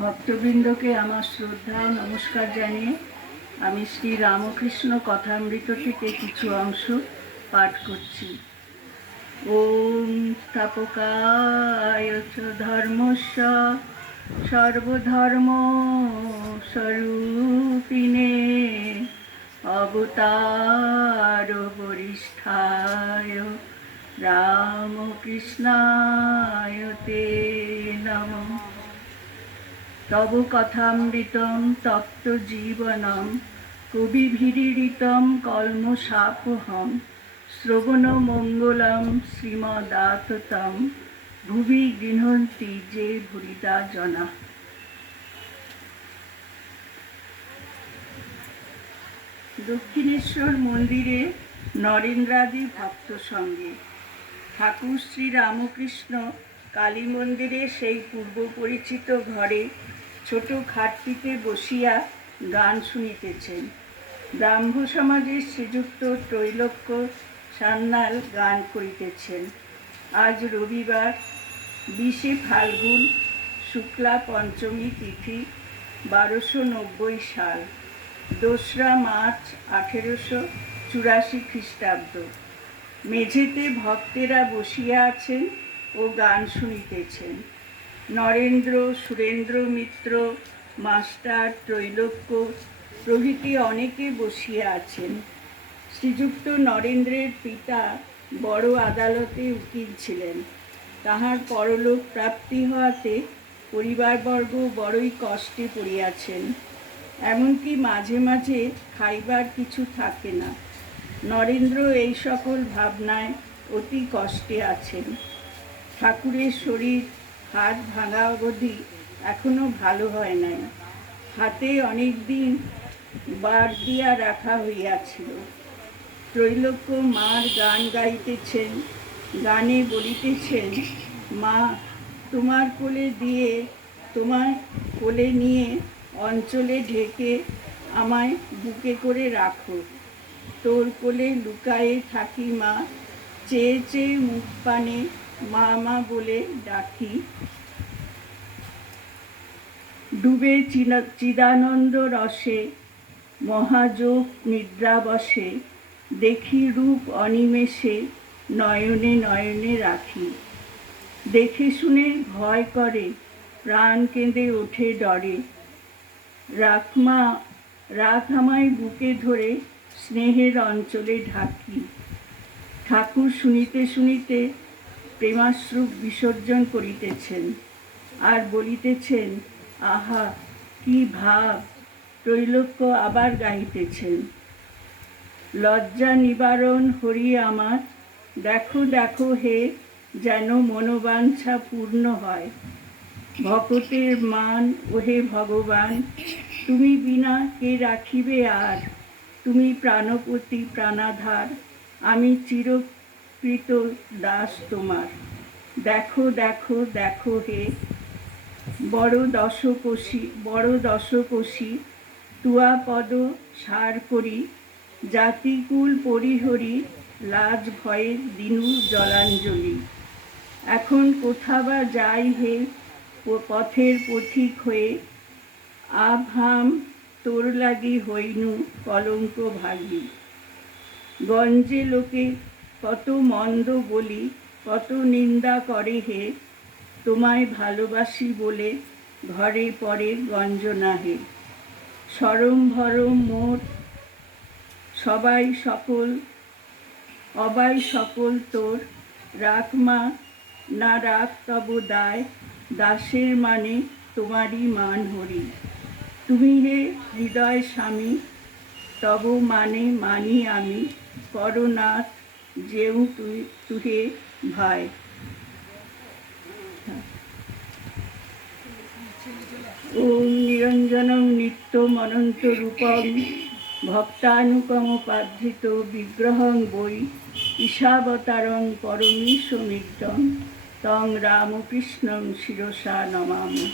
ভক্তবৃন্দকে আমার শ্রদ্ধা নমস্কার জানিয়ে আমি শ্রী রামকৃষ্ণ কথামৃত থেকে কিছু অংশ পাঠ করছি। ওম স্থাপকায় ধর্মস্য সর্বধর্ম স্বরূপিণে অবতার বরিষ্ঠায়। রামকৃষ্ণায় তে নমঃ। তব কথামৃতম তপ্ত জীবনম কবিভিড়িতম কলমশাপহম শ্রবণ মঙ্গলম শ্রীমদাততম ভুবি গৃহন্তি যে ভুরিদা জনা। দক্ষিণেশ্বর মন্দিরে নরেন্দ্রাদি ভক্ত সঙ্গে ঠাকুর শ্রী রামকৃষ্ণ কালী মন্দিরে সেই পূর্ব পরিচিত ঘরে ছোট খাটটিতে বসিয়া গান শুনিতেছেন। ব্রাহ্ম সমাজের শ্রীযুক্ত ত্রৈলোক্য সান্যাল গান করিতেছেন। আজ রবিবার, বিশে ফাল্গুন, শুক্লা পঞ্চমী তিথি, বারোশো নব্বই সাল। দোসরা মার্চ আঠেরোশো চুরাশি খ্রিস্টাব্দ। মেঝেতে ভক্তেরা বসিয়া আছেন ও গান শুনিতেছেন। নরেন্দ্র, সুরেন্দ্র মিত্র, মাস্টার, ত্রৈলোক্য প্রভৃতি অনেকে বসিয়া আছেন। শ্রীযুক্ত নরেন্দ্রের পিতা বড় আদালতে উকিল ছিলেন। তাহার পরলোক প্রাপ্তি হওয়াতে পরিবারবর্গ বড়ই কষ্টে পড়িয়াছেন। এমনকি মাঝে মাঝে খাইবার কিছু থাকে না। নরেন্দ্র এই সকল ভাবনায় অতি কষ্টে আছেন। ঠাকুরের শরীর, হাত ভাঙা অবধি এখনও ভালো হয় নাই। হাতে অনেক দিন বার দিয়া রাখা হইয়াছিল। ত্রৈলোক্য মার গান গাইতেছেন, গানে বলিতেছেন, মা, তোমার কোলে দিয়ে, তোমার কোলে নিয়ে অঞ্চলে ঢেকে আমায় বুকে করে রাখো। তোর কোলে লুকায়ে থাকি মা, চেয়ে চেয়ে মুখ পানে মা মা বলে ডাকি। ডুবে চিদানন্দ রসে, মহাযোগ নিদ্রা বসে, দেখি রূপ অনিমেষে, নয়নে নয়নে রাখি। দেখে শুনে ভয় করে, প্রাণ কেঁদে ওঠে ডরে। রাখমা রাখ আমায় বুকে ধরে স্নেহের অঞ্চলে ঢাকি। ঠাকুর শুনিতে শুনিতে প্রেমাশ্রু বিসর্জন করিতেছেন আর বলিতেছেন, আহা, কি ভাব! ত্রৈলোক্য আবার গাইতেছেন লজ্জা নিবারণ হরি আমার, দেখো দেখো হে, যেন মনোবাঞ্ছা পূর্ণ হয়। ভকতের মান, ওহে ভগবান, তুমি বিনা কে রাখিবে আর তুমি প্রাণপতি প্রাণাধার, আমি চিরকৃত দাস তোমার। দেখো দেখো দেখো হে বড় দশকোষী বড় দশকোষী তুয়া পদ সার করি, জাতিকুল পরিহরি, লাজ ভয়ে দিনু জলাঞ্জলি। এখন কোথা বা যাই হে পথের পথিক হয়ে, আভাম তোর লাগি হইনু কলঙ্ক ভাগি। গঞ্জে লোকে কত মন্দ বলি, কত নিন্দা করে হে, তোমায় ভালোবাসি বলে ঘরে পরে গঞ্জনা হে। সরম ভরম মোর, সবাই সকল, অবাই সকল তোর, রাখ মা, না রাখ তব দায়, দাসের মানে তোমারই মান হরি। তুমি হে হৃদয় স্বামী, তব মানে মানি আমি করনাথ যেউ তুই, তুহে ভাই। ওম নিরঞ্জনম নিত্য অনন্ত রূপম, ভক্তানুপম পার্থিত বিগ্রহং বৈ, ঈশাবতারং পরমেশ্বমিত্তম তং রামকৃষ্ণং শিরসা নমামি।